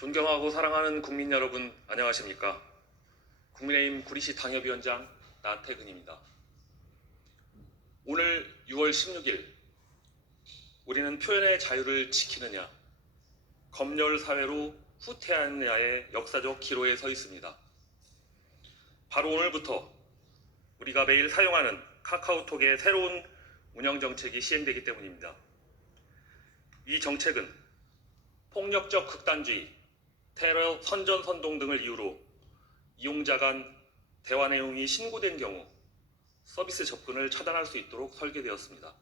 존경하고 사랑하는 국민 여러분, 안녕하십니까? 국민의힘 구리시 당협위원장 나태근입니다. 오늘 6월 16일, 우리는 표현의 자유를 지키느냐, 검열 사회로 후퇴하느냐의 역사적 기로에 서 있습니다. 바로 오늘부터 우리가 매일 사용하는 카카오톡의 새로운 운영 정책이 시행되기 때문입니다. 이 정책은 폭력적 극단주의, 테러, 선전선동 등을 이유로 이용자 간 대화 내용이 신고된 경우 서비스 접근을 차단할 수 있도록 설계되었습니다.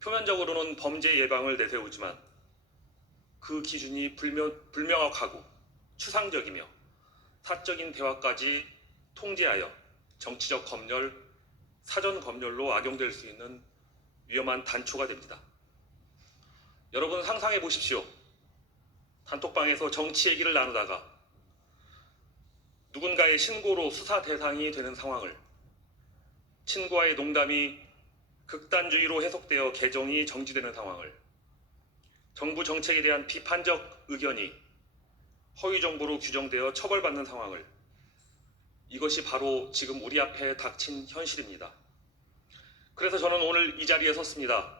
표면적으로는 범죄 예방을 내세우지만 그 기준이 불명확하고 추상적이며 사적인 대화까지 통제하여 정치적 검열, 사전 검열로 악용될 수 있는 위험한 단초가 됩니다. 여러분 상상해 보십시오. 단톡방에서 정치 얘기를 나누다가 누군가의 신고로 수사 대상이 되는 상황을, 친구와의 농담이 극단주의로 해석되어 계정이 정지되는 상황을, 정부 정책에 대한 비판적 의견이 허위 정보로 규정되어 처벌받는 상황을, 이것이 바로 지금 우리 앞에 닥친 현실입니다. 그래서 저는 오늘 이 자리에 섰습니다.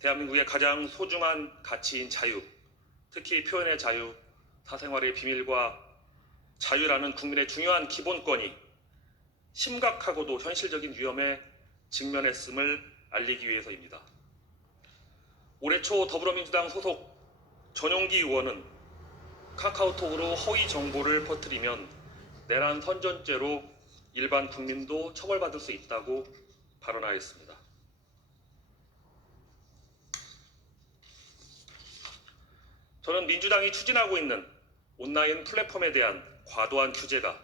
대한민국의 가장 소중한 가치인 자유, 특히 표현의 자유, 사생활의 비밀과 자유라는 국민의 중요한 기본권이 심각하고도 현실적인 위험에 직면했음을 알리기 위해서입니다. 올해 초 더불어민주당 소속 전용기 의원은 카카오톡으로 허위 정보를 퍼뜨리면 내란 선전죄로 일반 국민도 처벌받을 수 있다고 발언하였습니다. 저는 민주당이 추진하고 있는 온라인 플랫폼에 대한 과도한 규제가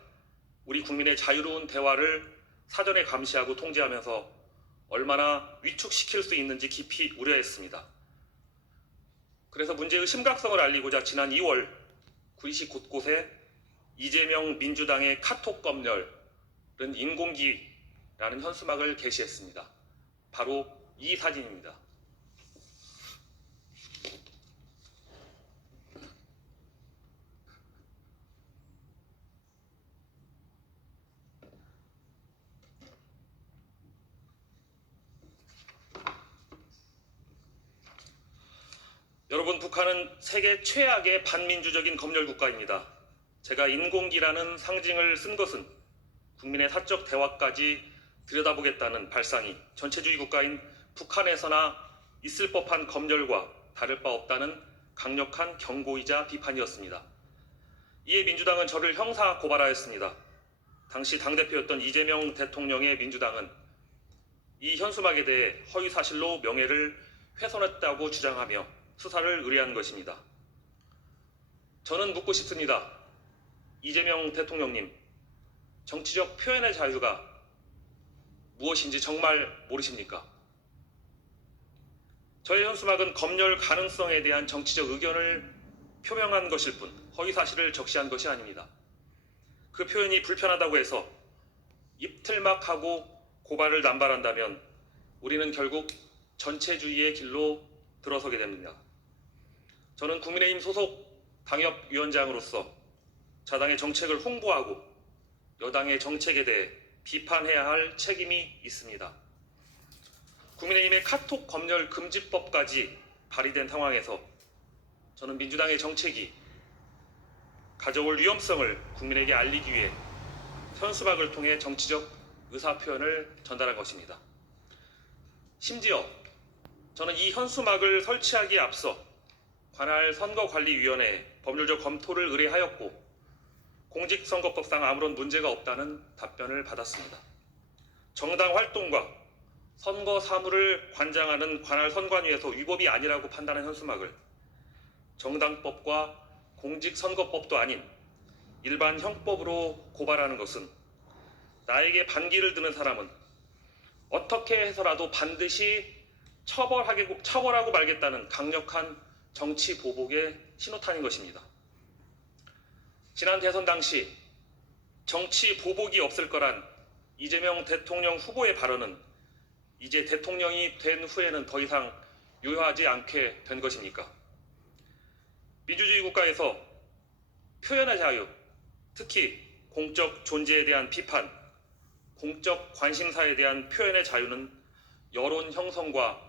우리 국민의 자유로운 대화를 사전에 감시하고 통제하면서 얼마나 위축시킬 수 있는지 깊이 우려했습니다. 그래서 문제의 심각성을 알리고자 지난 2월 구리시 곳곳에 이재명 민주당의 카톡 검열은 인공기라는 현수막을 게시했습니다. 바로 이 사진입니다. 여러분, 북한은 세계 최악의 반민주적인 검열 국가입니다. 제가 인공기라는 상징을 쓴 것은 국민의 사적 대화까지 들여다보겠다는 발상이 전체주의 국가인 북한에서나 있을 법한 검열과 다를 바 없다는 강력한 경고이자 비판이었습니다. 이에 민주당은 저를 형사 고발하였습니다. 당시 당대표였던 이재명 대통령의 민주당은 이 현수막에 대해 허위사실로 명예를 훼손했다고 주장하며 수사를 의뢰한 것입니다. 저는 묻고 싶습니다. 이재명 대통령님, 정치적 표현의 자유가 무엇인지 정말 모르십니까? 저의 현수막은 검열 가능성에 대한 정치적 의견을 표명한 것일 뿐 허위사실을 적시한 것이 아닙니다. 그 표현이 불편하다고 해서 입틀막하고 고발을 남발한다면 우리는 결국 전체주의의 길로 들어서게 됩니다. 저는 국민의힘 소속 당협위원장으로서 자당의 정책을 홍보하고 여당의 정책에 대해 비판해야 할 책임이 있습니다. 국민의힘의 카톡 검열 금지법까지 발의된 상황에서 저는 민주당의 정책이 가져올 위험성을 국민에게 알리기 위해 현수막을 통해 정치적 의사표현을 전달한 것입니다. 심지어 저는 이 현수막을 설치하기에 앞서 관할 선거관리위원회에 법률적 검토를 의뢰하였고 공직선거법상 아무런 문제가 없다는 답변을 받았습니다. 정당 활동과 선거 사무를 관장하는 관할 선관위에서 위법이 아니라고 판단한 현수막을 정당법과 공직선거법도 아닌 일반 형법으로 고발하는 것은 나에게 반기를 드는 사람은 어떻게 해서라도 반드시 처벌하고 말겠다는 강력한 정치 보복의 신호탄인 것입니다. 지난 대선 당시 정치 보복이 없을 거란 이재명 대통령 후보의 발언은 이제 대통령이 된 후에는 더 이상 유효하지 않게 된 것입니까? 민주주의 국가에서 표현의 자유, 특히 공적 존재에 대한 비판, 공적 관심사에 대한 표현의 자유는 여론 형성과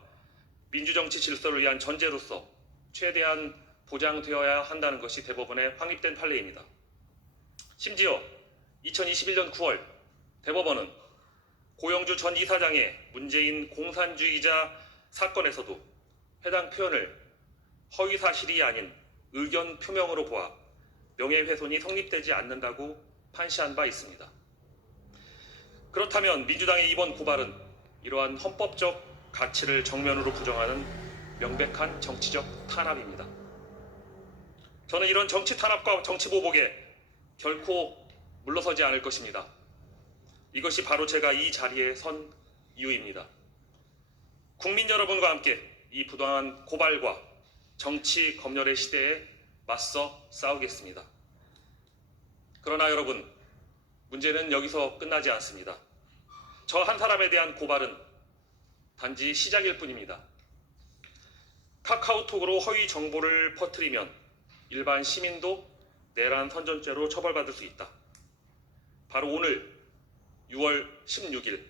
민주정치 질서를 위한 전제로서 최대한 보장되어야 한다는 것이 대법원의 확립된 판례입니다. 심지어 2021년 9월 대법원은 고영주 전 이사장의 문재인 공산주의자 사건에서도 해당 표현을 허위사실이 아닌 의견 표명으로 보아 명예훼손이 성립되지 않는다고 판시한 바 있습니다. 그렇다면 민주당의 이번 고발은 이러한 헌법적 가치를 정면으로 부정하는 명백한 정치적 탄압입니다. 저는 이런 정치 탄압과 정치 보복에 결코 물러서지 않을 것입니다. 이것이 바로 제가 이 자리에 선 이유입니다. 국민 여러분과 함께 이 부당한 고발과 정치 검열의 시대에 맞서 싸우겠습니다. 그러나 여러분, 문제는 여기서 끝나지 않습니다. 저 한 사람에 대한 고발은 단지 시작일 뿐입니다. 카카오톡으로 허위 정보를 퍼뜨리면 일반 시민도 내란 선전죄로 처벌받을 수 있다. 바로 오늘 6월 16일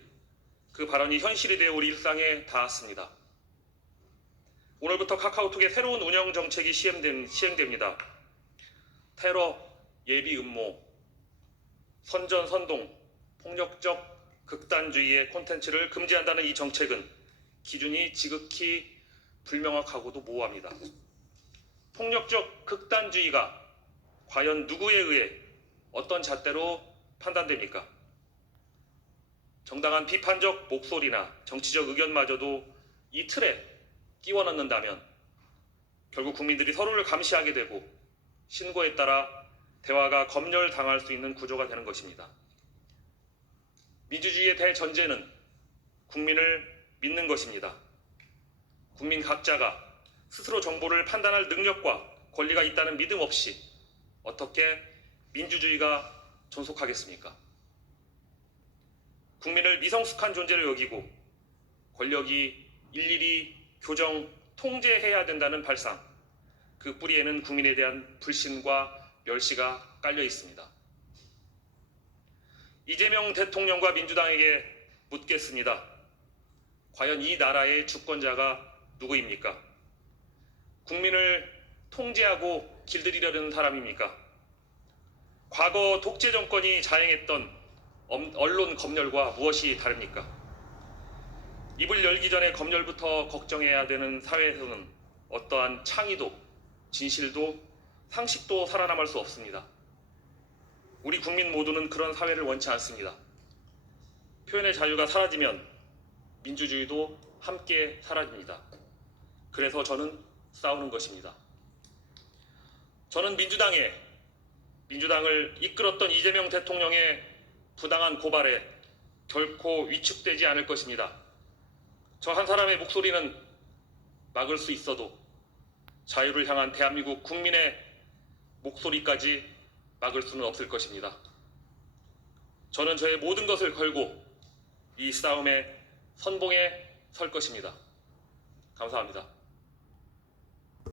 그 발언이 현실이 되어 우리 일상에 닿았습니다. 오늘부터 카카오톡의 새로운 운영 정책이 시행됩니다. 테러, 예비 음모, 선전, 선동, 폭력적 극단주의의 콘텐츠를 금지한다는 이 정책은 기준이 지극히 불명확하고도 모호합니다. 폭력적 극단주의가 과연 누구에 의해 어떤 잣대로 판단됩니까? 정당한 비판적 목소리나 정치적 의견마저도 이 틀에 끼워 넣는다면 결국 국민들이 서로를 감시하게 되고 신고에 따라 대화가 검열당할 수 있는 구조가 되는 것입니다. 민주주의의 대전제는 국민을 믿는 것입니다. 국민 각자가 스스로 정보를 판단할 능력과 권리가 있다는 믿음 없이 어떻게 민주주의가 존속하겠습니까? 국민을 미성숙한 존재로 여기고 권력이 일일이 교정, 통제해야 된다는 발상, 그 뿌리에는 국민에 대한 불신과 멸시가 깔려 있습니다. 이재명 대통령과 민주당에게 묻겠습니다. 과연 이 나라의 주권자가 누구입니까? 국민을 통제하고 길들이려는 사람입니까? 과거 독재 정권이 자행했던 언론 검열과 무엇이 다릅니까? 입을 열기 전에 검열부터 걱정해야 되는 사회에서는 어떠한 창의도, 진실도, 상식도 살아남을 수 없습니다. 우리 국민 모두는 그런 사회를 원치 않습니다. 표현의 자유가 사라지면 민주주의도 함께 사라집니다. 그래서 저는 싸우는 것입니다. 저는 민주당을 이끌었던 이재명 대통령의 부당한 고발에 결코 위축되지 않을 것입니다. 저 한 사람의 목소리는 막을 수 있어도 자유를 향한 대한민국 국민의 목소리까지 막을 수는 없을 것입니다. 저는 저의 모든 것을 걸고 이 싸움의 선봉에 설 것입니다. 감사합니다.